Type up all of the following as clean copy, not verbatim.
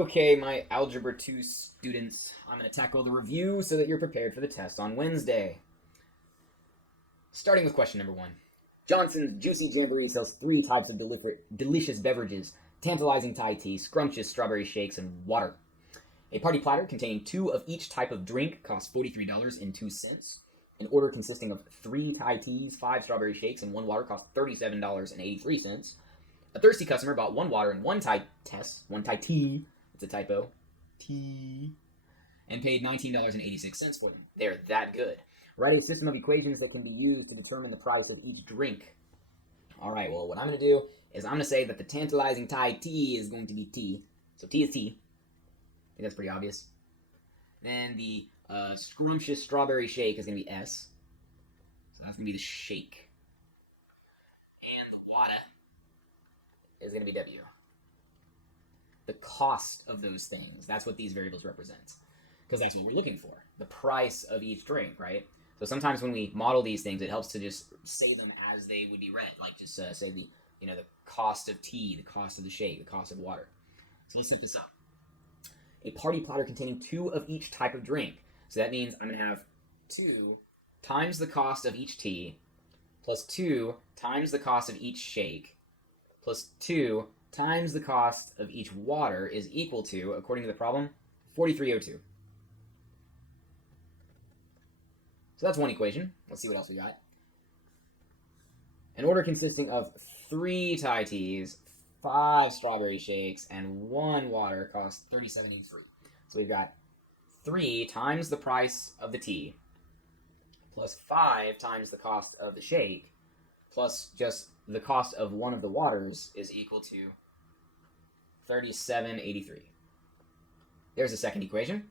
Okay, my Algebra 2 students, I'm going to tackle the review so that you're prepared for the test on Wednesday. Starting with question number 1. Johnson's Juicy Jamboree sells 3 types of delicious beverages: tantalizing Thai tea, scrumptious strawberry shakes, and water. A party platter containing 2 of each type of drink costs $43.02. An order consisting of 3 Thai teas, 5 strawberry shakes, and 1 water costs $37.83. A thirsty customer bought 1 water and 1 Thai tea, it's a typo, tea, and paid $19.86 for them. They're that good. Write a system of equations that can be used to determine the price of each drink. All right, well, what I'm going to do is I'm going to say that the tantalizing Thai tea is going to be T. So T is T. I think that's pretty obvious. Then the scrumptious strawberry shake is going to be S. So that's going to be the shake. And the water is going to be W. The cost of those things, that's what these variables represent. Because that's what we're looking for. The price of each drink, right? So sometimes when we model these things, it helps to just say them as they would be read. Like just say the cost of tea, the cost of the shake, the cost of water. So let's set this up. A party platter containing 2 of each type of drink. So that means I'm going to have 2 times the cost of each tea plus 2 times the cost of each shake plus 2 times the cost of each water is equal to, according to the problem, 4302. So that's one equation. Let's see what else we got. An order consisting of 3 Thai teas, 5 strawberry shakes, and 1 water costs $37.83. So we've got 3 times the price of the tea plus 5 times the cost of the shake plus just the cost of one of the waters is equal to $37.83. There's a second equation.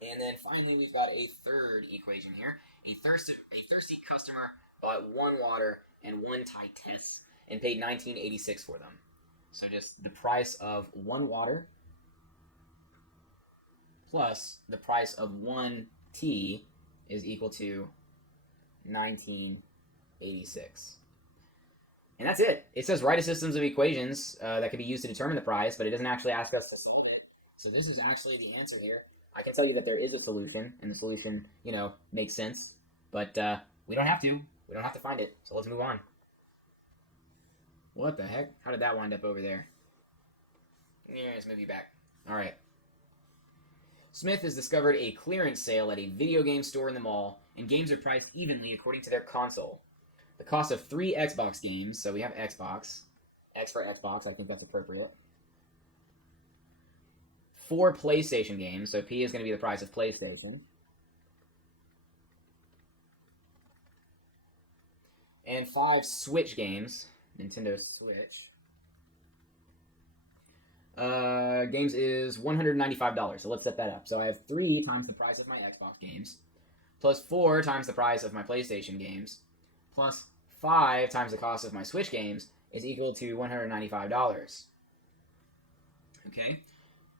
And then finally, we've got a third equation here. A thirsty customer bought 1 water and 1 Thai tea and paid $19.86 for them. So just the price of 1 water plus the price of 1 tea is equal to $19.86. And that's it. It says write a system of equations that can be used to determine the price, but it doesn't actually ask us to solve it. So this is actually the answer here. I can tell you that there is a solution, and the solution, makes sense. But we don't have to. We don't have to find it. So let's move on. What the heck? How did that wind up over there? Yeah, let's move you back. All right. Smith has discovered a clearance sale at a video game store in the mall, and games are priced evenly according to their console. The cost of 3 Xbox games, so we have Xbox. X for Xbox, I think that's appropriate. 4 PlayStation games, so P is going to be the price of PlayStation. And 5 Switch games, Nintendo Switch. Games is $195, so let's set that up. So I have 3 times the price of my Xbox games, plus 4 times the price of my PlayStation games, plus 5 times the cost of my Switch games is equal to $195. Okay?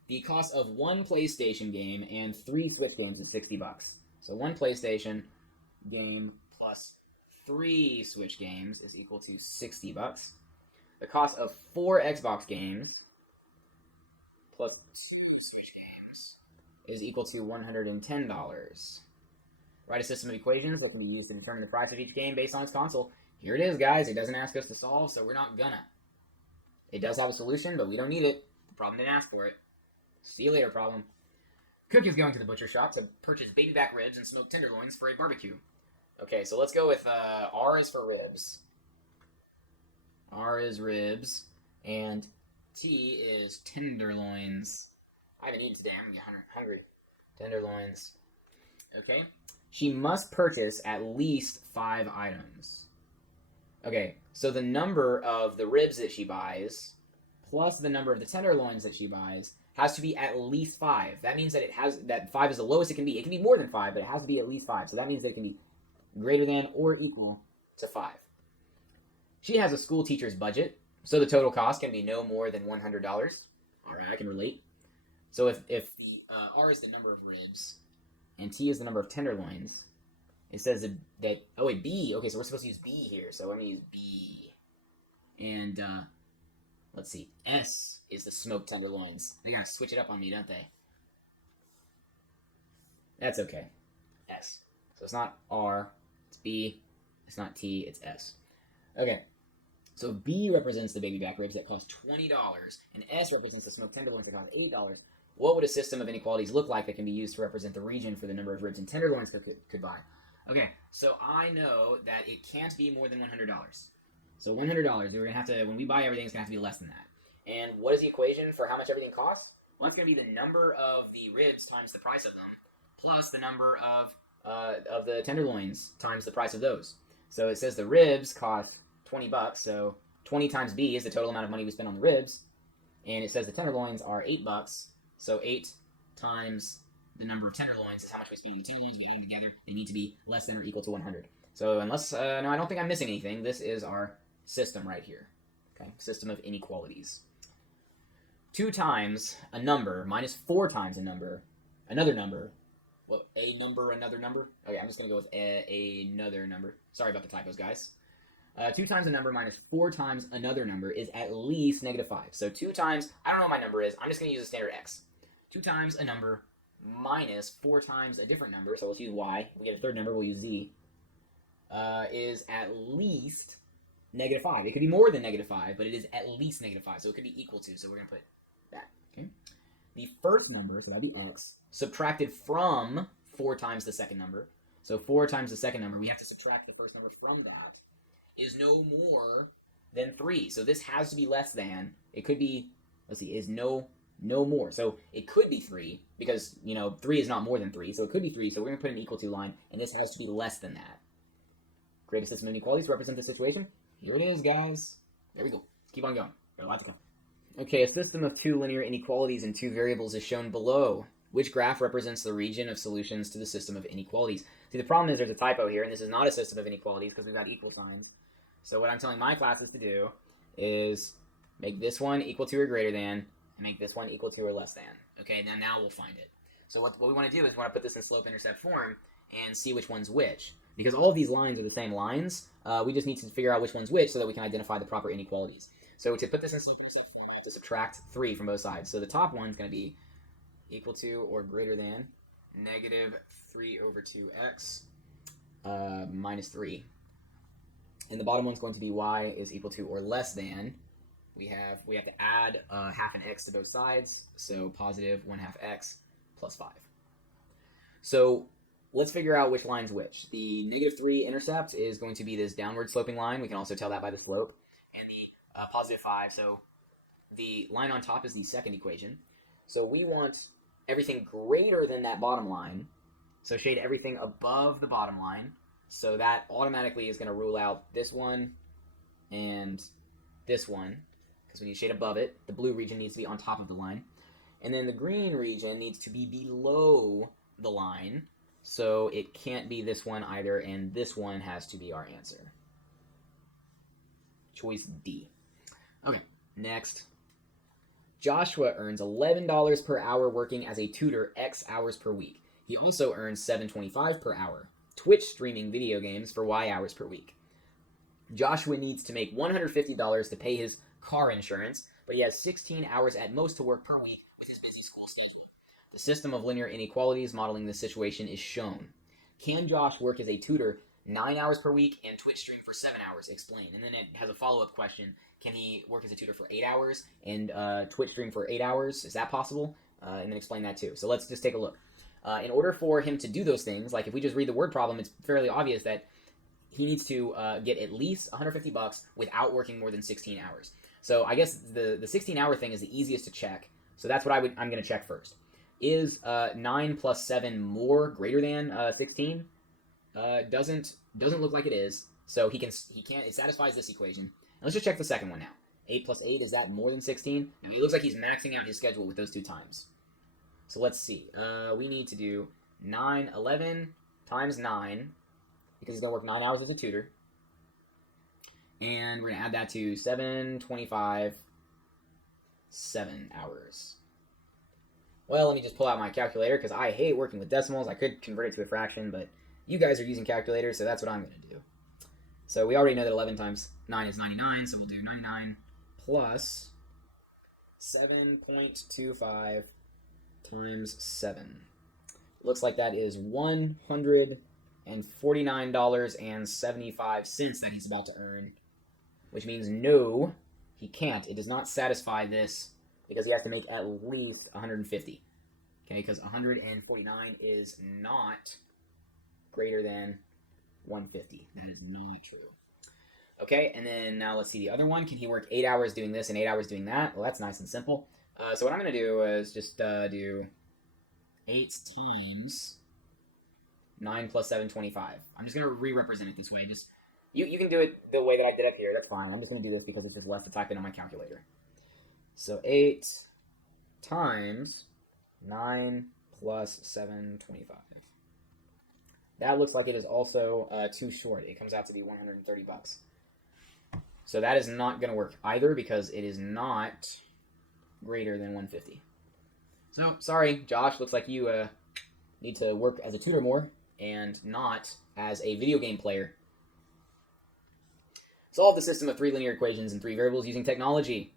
The cost of 1 PlayStation game and 3 Switch games is $60. So 1 PlayStation game plus 3 Switch games is equal to $60. The cost of 4 Xbox games plus 2 Switch games is equal to $110. Write a system of equations that can be used to determine the price of each game based on its console. Here it is, guys. It doesn't ask us to solve, so we're not gonna. It does have a solution, but we don't need it. The problem didn't ask for it. See you later, problem. Cook is going to the butcher shop to purchase baby back ribs and smoked tenderloins for a barbecue. Okay, so let's go with R is for ribs. R is ribs, and T is tenderloins. I haven't eaten today. I'm getting hungry. Tenderloins. Okay. She must purchase at least 5 items. Okay, so the number of the ribs that she buys plus the number of the tenderloins that she buys has to be at least 5. That means that 5 is the lowest it can be. It can be more than 5, but it has to be at least 5. So that means that it can be greater than or equal to 5. She has a school teacher's budget, so the total cost can be no more than $100. All right, I can relate. So if the R is the number of ribs and T is the number of tenderloins, it says that oh wait, B. Okay, so we're supposed to use B here. So I'm gonna use B, and Let's see. S is the smoked tenderloins. They gotta switch it up on me, don't they? That's okay. S. So it's not R, it's B. It's not T, it's S. Okay. So B represents the baby back ribs that cost $20, and S represents the smoked tenderloins that cost $8. What would a system of inequalities look like that can be used to represent the region for the number of ribs and tenderloins could buy? Okay, so I know that it can't be more than $100. So $100, we're gonna have to, when we buy everything, it's gonna have to be less than that. And what is the equation for how much everything costs? Well, it's gonna be the number of the ribs times the price of them, plus the number of the tenderloins times the price of those. So it says the ribs cost $20, so 20 times B is the total amount of money we spend on the ribs, and it says the tenderloins are $8, so 8 times the number of tenderloins is how much we spend on the tenderloins. We add them together. They need to be less than or equal to 100. So unless, no, I don't think I'm missing anything. This is our system right here. Okay, system of inequalities. 2 times a number minus 4 times a number, another number. Well, a number, another number. Okay, I'm just going to go with another number. Sorry about the typos, guys. 2 times a number minus 4 times another number is at least -5. So 2 times, I don't know what my number is. I'm just going to use a standard x. 2 times a number minus 4 times a different number, so let's use y. If we get a third number, we'll use z, is at least -5. It could be more than -5, but it is at least -5, so it could be equal to, so we're going to put that. Okay. The first number, so that'd be x, subtracted from 4 times the second number. So 4 times the second number, we have to subtract the first number from that, is no more than 3. So this has to be less than, it could be, let's see, is no more. So it could be 3, because, 3 is not more than 3, so it could be 3, so we're going to put an equal to line, and this has to be less than that. Greatest system of inequalities to represent the situation. Here it is, guys. There we go. Keep on going. Got a lot to come. Okay, a system of 2 linear inequalities and 2 variables is shown below. Which graph represents the region of solutions to the system of inequalities? See, the problem is there's a typo here, and this is not a system of inequalities because we've got equal signs. So what I'm telling my classes to do is make this one equal to or greater than, and make this one equal to or less than. Okay, now we'll find it. So what we want to do is we want to put this in slope-intercept form and see which one's which. Because all of these lines are the same lines, we just need to figure out which one's which so that we can identify the proper inequalities. So to put this in slope-intercept form, I have to subtract 3 from both sides. So the top one's going to be equal to or greater than -3/2x minus 3. And the bottom one's going to be y is equal to or less than. We have to add half an x to both sides, so positive 1/2 x plus 5. So let's figure out which line's which. The -3 intercept is going to be this downward sloping line. We can also tell that by the slope. And the positive 5, so the line on top is the second equation. So we want everything greater than that bottom line. So shade everything above the bottom line. So that automatically is going to rule out this one and this one, because we need to shade above it. The blue region needs to be on top of the line. And then the green region needs to be below the line. So it can't be this one either, and this one has to be our answer. Choice D. Okay, next. Joshua earns $11 per hour working as a tutor X hours per week. He also earns $7.25 per hour Twitch streaming video games for Y hours per week. Joshua needs to make $150 to pay his car insurance, but he has 16 hours at most to work per week with his busy school schedule. The system of linear inequalities modeling this situation is shown. Can Josh work as a tutor 9 hours per week and Twitch stream for 7 hours? Explain. And then it has a follow-up question. Can he work as a tutor for 8 hours and Twitch stream for 8 hours? Is that possible? And then explain that too. So let's just take a look. In order for him to do those things, like if we just read the word problem, it's fairly obvious that he needs to get at least $150 without working more than 16 hours. So I guess the 16-hour thing is the easiest to check. So that's what I'm going to check first. Is 9 plus 7 more greater than 16? Doesn't look like it is. So it satisfies this equation. And let's just check the second one now. 8 plus 8, is that more than 16? Now, it looks like he's maxing out his schedule with those 2 times. So let's see. We need to do 11 times 9, because he's going to work 9 hours as a tutor. And we're going to add that to 7.25, 7 hours. Well, let me just pull out my calculator, because I hate working with decimals. I could convert it to a fraction, but you guys are using calculators, so that's what I'm going to do. So we already know that 11 times 9 is 99, so we'll do 99 plus 7.25 times 7. Looks like that is $149.75 that he's about to earn, which means no, he can't. It does not satisfy this because he has to make at least 150. Okay, because 149 is not greater than 150. That is not true. Okay, and then now let's see the other one. Can he work 8 hours doing this and 8 hours doing that? Well, that's nice and simple. So what I'm going to do is just do 8 times 9 plus 7, 25. I'm just going to re-represent it this way. Just you can do it the way that I did up here. That's fine. I'm just going to do this because it's just less to type in on my calculator. So 8 times 9 plus 7, 25. That looks like it is also too short. It comes out to be 130 bucks. So that is not going to work either because it is not greater than 150. So, sorry, Josh. Looks like you need to work as a tutor more and not as a video game player. Solve the system of 3 linear equations and 3 variables using technology.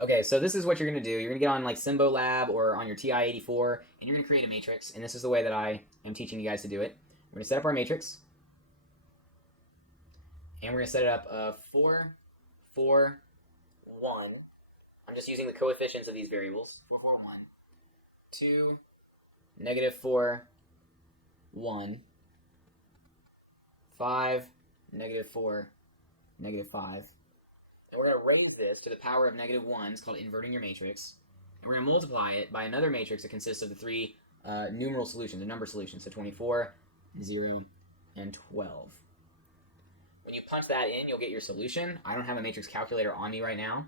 Okay, so this is what you're going to do. You're going to get on like Simbo Lab or on your TI-84, and you're going to create a matrix. And this is the way that I am teaching you guys to do it. We're going to set up our matrix. And we're going to set it up 4, 4, 1. I'm just using the coefficients of these variables. 4, 4, 1. 2, negative 4, 1. 5, negative 4, negative 5. And we're going to raise this to the power of negative 1. It's called inverting your matrix. And we're going to multiply it by another matrix that consists of the 3 numeral solutions, the number solutions. So 24, 0, and 12. When you punch that in, you'll get your solution. I don't have a matrix calculator on me right now,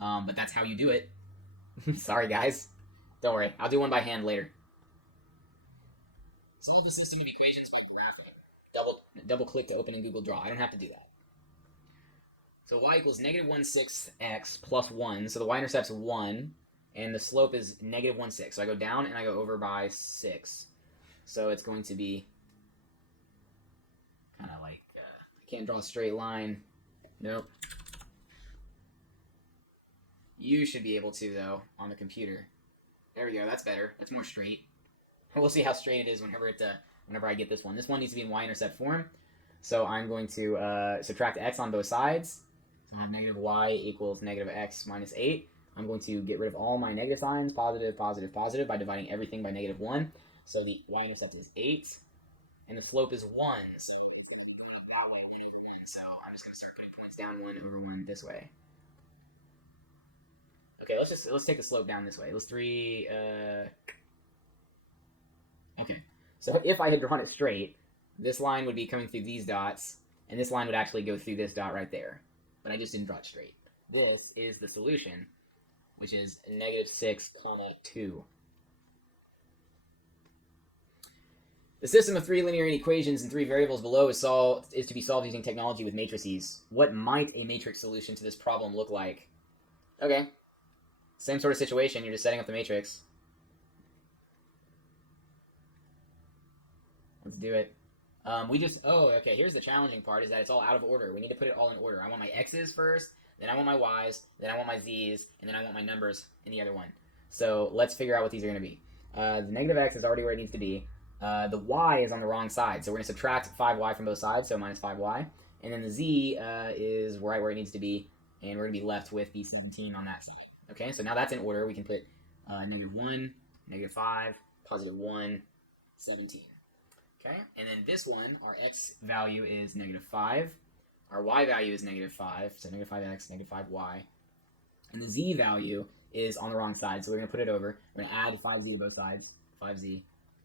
but that's how you do it. Sorry, guys. Don't worry. I'll do one by hand later. Solve the system of equations by graphic. Double click to open in Google Draw. I don't have to do that. So y equals negative 1/6x plus 1. So the y-intercept's 1, and the slope is negative 1/6. So I go down and I go over by 6. So it's going to be kind of like, I can't draw a straight line. Nope. You should be able to, though, on the computer. There we go. That's better. That's more straight. We'll see how straight it is whenever I get this one. This one needs to be in y-intercept form. So I'm going to subtract x on both sides. So I have negative y equals negative x minus 8. I'm going to get rid of all my negative signs, positive, positive, positive, by dividing everything by negative 1. So the y-intercept is 8, and the slope is 1. So I'm just going to start putting points down 1 over 1 this way. Okay, let's take the slope down this way. Let's okay. So if I had drawn it straight, this line would be coming through these dots, and this line would actually go through this dot right there. But I just didn't draw it straight. This is the solution, which is negative 6, 2. The system of 3 linear equations and 3 variables below is to be solved using technology with matrices. What might a matrix solution to this problem look like? Okay. Same sort of situation. You're just setting up the matrix. Let's do it. Okay, here's the challenging part, is that it's all out of order. We need to put it all in order. I want my x's first, then I want my y's, then I want my z's, and then I want my numbers in the other one. So let's figure out what these are going to be. The negative x is already where it needs to be. The y is on the wrong side, so we're going to subtract 5y from both sides, so minus 5y. And then the z is right where it needs to be, and we're going to be left with the 17 on that side. Okay, so now that's in order. We can put negative 1, negative 5, positive 1, 17. Okay, and then this one, our x value is negative 5. Our y value is negative 5, so negative 5x, negative 5y. And the z value is on the wrong side, so we're going to put it over. We're going to add 5z to both sides. 5z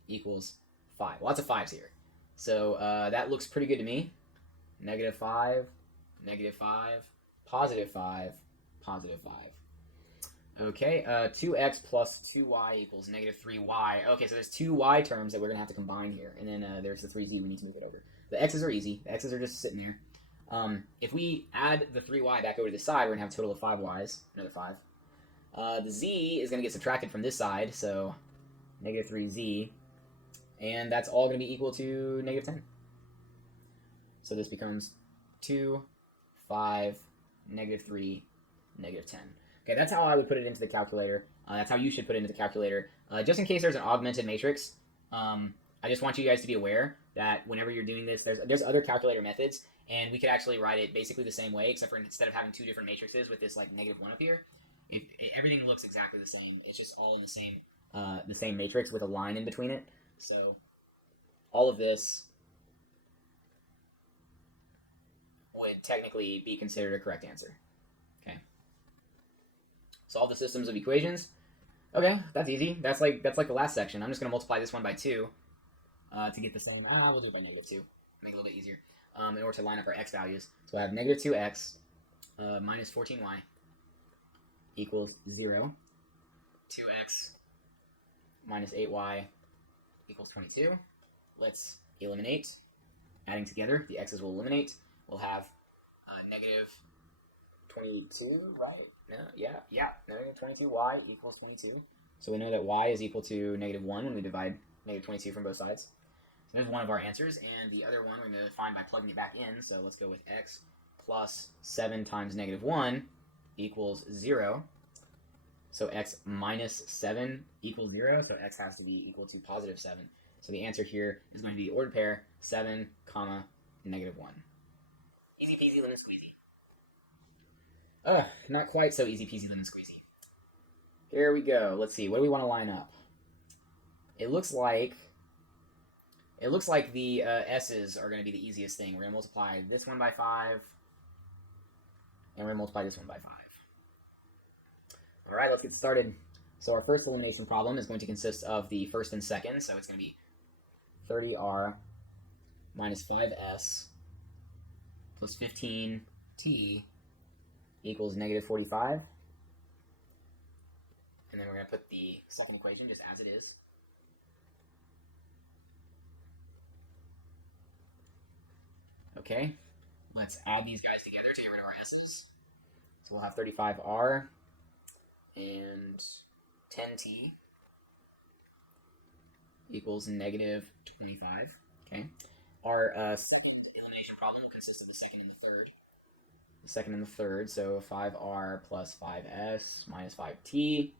equals 5. Lots of 5s here. So that looks pretty good to me. Negative 5, negative 5, positive 5, positive 5. Okay, 2x plus 2y equals negative 3y. Okay, so there's 2y terms that we're going to have to combine here. And then there's the 3z we need to move it over. The x's are easy. The x's are just sitting there. If we add the 3y back over to the side, we're going to have a total of 5 y's. Another 5. The z is going to get subtracted from this side, so negative 3z. And that's all going to be equal to negative 10. So this becomes 2, 5, negative 3, negative 10. Okay, that's how I would put it into the calculator. That's how you should put it into the calculator. Just in case there's an augmented matrix, I just want you guys to be aware that whenever you're doing this, there's other calculator methods, and we could actually write it basically the same way, except for instead of having two different matrices with this like -1 up here, everything looks exactly the same. It's just all in the same matrix with a line in between it. So all of this would technically be considered a correct answer. Okay. Solve the systems of equations. Okay, that's easy. That's like the last section. I'm just gonna multiply this one by 2 to get the same. We'll do it by -2. Make it a little bit easier. In order to line up our x values. So I have -2x minus 14y equals 0. 2x minus 8y equals 22. Let's eliminate. Adding together, the x's will eliminate. We'll have negative 22, right? No, yeah. Negative 22y equals 22. So we know that y is equal to -1 when we divide negative 22 from both sides. So there's one of our answers, and the other one we're going to find by plugging it back in. So let's go with x plus 7 times -1 equals 0. So x minus 7 equals 0, so x has to be equal to positive 7. So the answer here is going to be the ordered pair 7, comma, -1. Easy peasy lemon squeezy. Not quite so easy peasy lemon squeezy. Here we go. Let's see. What do we want to line up? It looks like the s's are going to be the easiest thing. We're going to multiply this one by 5, and we're going to multiply this one by 5. All right, let's get started. So our first elimination problem is going to consist of the first and second. So it's going to be 30r minus 5s plus 15t equals -45. And then we're going to put the second equation just as it is. Okay, let's add these guys together to get rid of our s's. So we'll have 35r and 10t equals -25. Okay, our second elimination problem will consist of the second and the third. The second and the third, so 5r plus 5s minus 5t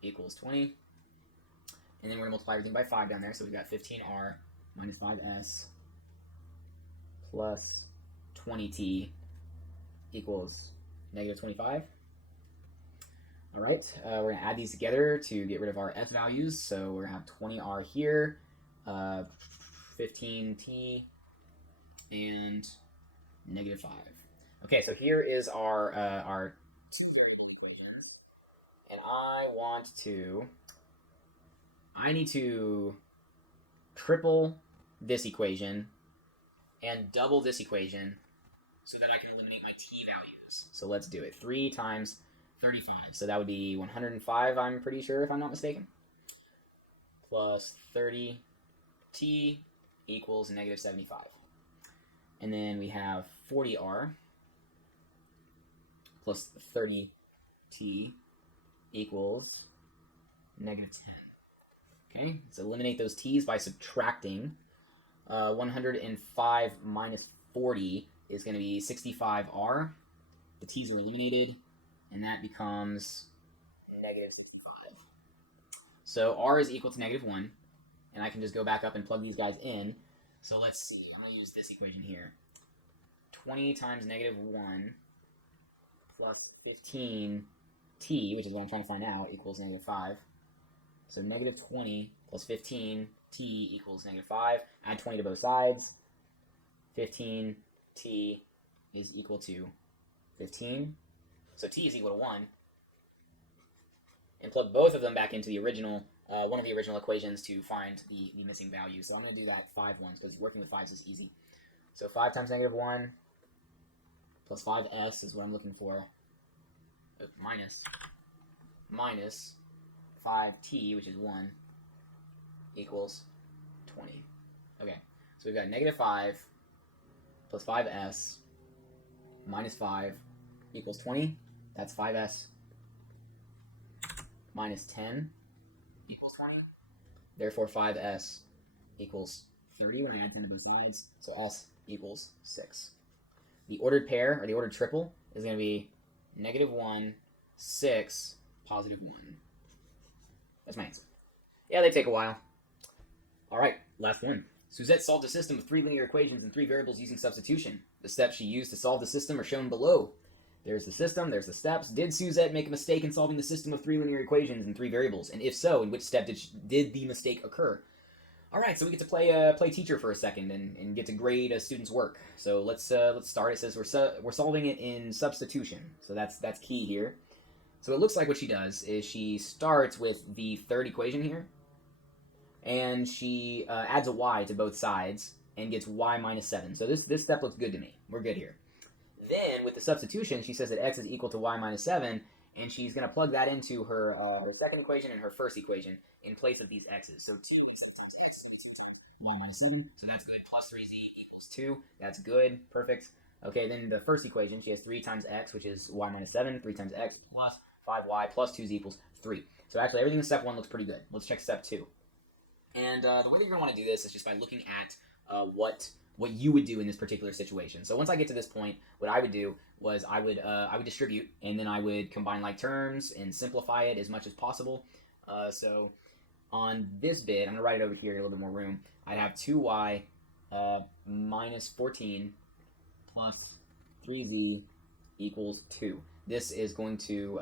equals 20. And then we're going to multiply everything by 5 down there, so we've got 15r minus 5s plus 20t equals -25. All right, we're going to add these together to get rid of our s values. So we're going to have 20r here, 15t, and -5. Okay, so here is our two variable equations, and I need to triple this equation and double this equation so that I can eliminate my t values. So let's do it. 3 times 35. So that would be 105, I'm pretty sure, if I'm not mistaken. Plus 30t equals -75. And then we have 40r plus 30t equals -10. Okay, so eliminate those t's by subtracting. 105 minus 40 is going to be 65r. The t's are eliminated, and that becomes -65. So r is equal to -1, and I can just go back up and plug these guys in. So let's see. I'm going to use this equation here. 20 times -1 plus 15t, which is what I'm trying to find out, equals -5. So -20 plus 15t equals -5. Add 20 to both sides. 15t is equal to 15. So t is equal to 1. And plug both of them back into the original, one of the original equations to find the missing value. So I'm going to do that 5 ones because working with 5s is easy. So 5 times -1 plus 5s is what I'm looking for. Minus 5t, which is 1, equals 20. Okay, so we've got -5 plus 5s minus 5 equals 20. That's 5s minus 10 equals 20. Therefore, 5s equals 30 when I add 10 to both sides. So s equals 6. The ordered pair, or the ordered triple, is going to be -1, 6, positive 1. That's my answer. Yeah, they take a while. All right, last one. Suzette solved a system of 3 linear equations and 3 variables using substitution. The steps she used to solve the system are shown below. There's the system, there's the steps. Did Suzette make a mistake in solving the system of 3 linear equations and 3 variables? And if so, in which step did the mistake occur? All right, so we get to play teacher for a second and get to grade a student's work. So let's start. It says we're solving it in substitution. So that's key here. So it looks like what she does is she starts with the third equation here, and she adds a y to both sides and gets y minus 7. So this step looks good to me. We're good here. Then with the substitution, she says that x is equal to y minus 7, and she's going to plug that into her second equation and her first equation in place of these x's. So 2 times x is 2 times y minus 7, so that's good. Plus 3z equals 2. That's good. Perfect. Okay, then the first equation, she has 3 times x, which is y minus 7. 3 times x plus 5y plus 2z equals 3. So actually, everything in step 1 looks pretty good. Let's check step 2. And the way that you're going to want to do this is just by looking at what you would do in this particular situation. So once I get to this point, what I would do was I would distribute, and then I would combine like terms and simplify it as much as possible. So on this bit, I'm going to write it over here, a little bit more room. I'd have 2y minus 14 plus 3z equals 2. This is going to,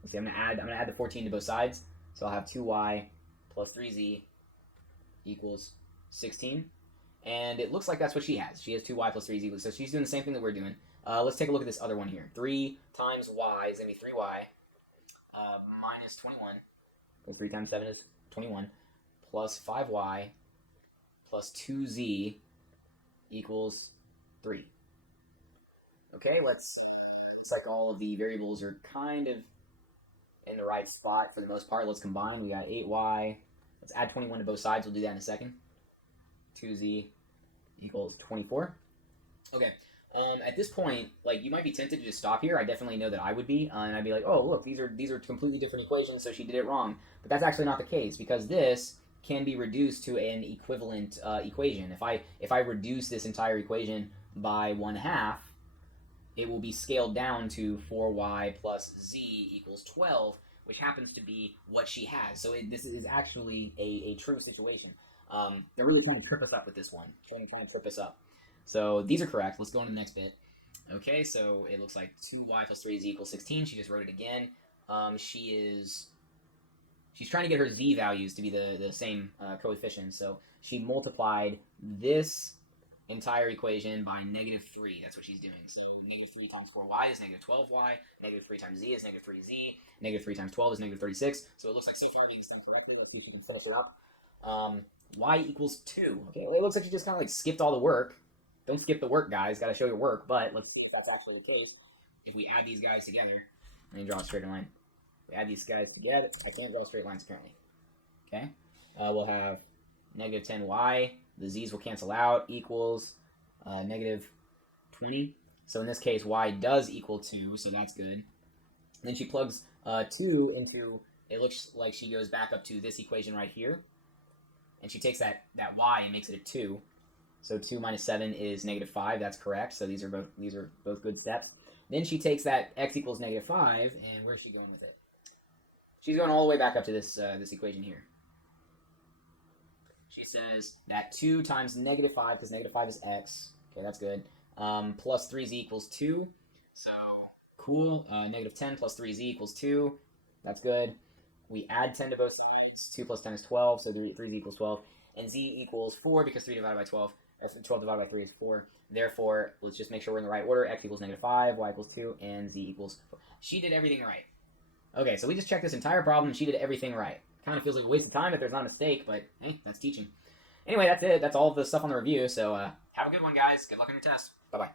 let's see, I'm going to add the 14 to both sides. So I'll have 2y plus 3z equals 16. And it looks like that's what she has. She has 2y plus 3z equals, so she's doing the same thing that we're doing. Let's take a look at this other one here. 3 times y is going to be 3y minus 21. So 3 times 7 is 21. Plus 5y plus 2z equals 3. Okay, looks like all of the variables are kind of in the right spot for the most part. Let's combine. We got 8y. Let's add 21 to both sides. We'll do that in a second. 2z equals 24. Okay, at this point, like, you might be tempted to just stop here. I definitely know that I would be, and I'd be like, oh, look, these are completely different equations, so she did it wrong. But that's actually not the case, because this can be reduced to an equivalent equation. If I reduce this entire equation by 1/2, it will be scaled down to 4y plus z equals 12, which happens to be what she has. So this is actually a true situation. They're really trying to trip us up with this one. Trying to trip us up. So these are correct. Let's go on to the next bit. Okay, so it looks like 2y plus 3z equals 16. She just wrote it again. She's trying to get her z values to be the same coefficients. So she multiplied this entire equation by -3. That's what she's doing. So -3 times 4y is -12y. -3 times z is -3z. -3 times 12 is -36. So it looks like so far everything's done correctly. Let's see if we can finish it up. Y equals 2. Okay, well, it looks like you just kind of like skipped all the work. Don't skip the work, guys. Got to show your work. But let's see if that's actually the case. If we add these guys together, let me draw a straight line. We add these guys together. I can't draw straight lines apparently. Okay, we'll have -10y. The z's will cancel out, equals -20. So in this case, y does equal 2, so that's good. Then she plugs 2 into, it looks like she goes back up to this equation right here. And she takes that y and makes it a 2. So 2 minus 7 is -5. That's correct. So these are both good steps. Then she takes that x equals -5, and where's she going with it? She's going all the way back up to this equation here. She says that 2 times -5, because -5 is x. Okay, that's good. Plus 3z equals 2. So cool. -10 plus 3z equals 2. That's good. We add 10 to both sides. 2 plus 10 is 12, so 3z equals 12. And z equals 4, because 3 divided by 12, 12 divided by 3 is 4. Therefore, let's just make sure we're in the right order. X equals -5, y equals 2, and z equals 4. She did everything right. Okay, so we just checked this entire problem, and she did everything right. Kind of feels like a waste of time if there's not a mistake, but hey, that's teaching. Anyway, that's it. That's all of the stuff on the review, so have a good one, guys. Good luck on your test. Bye-bye.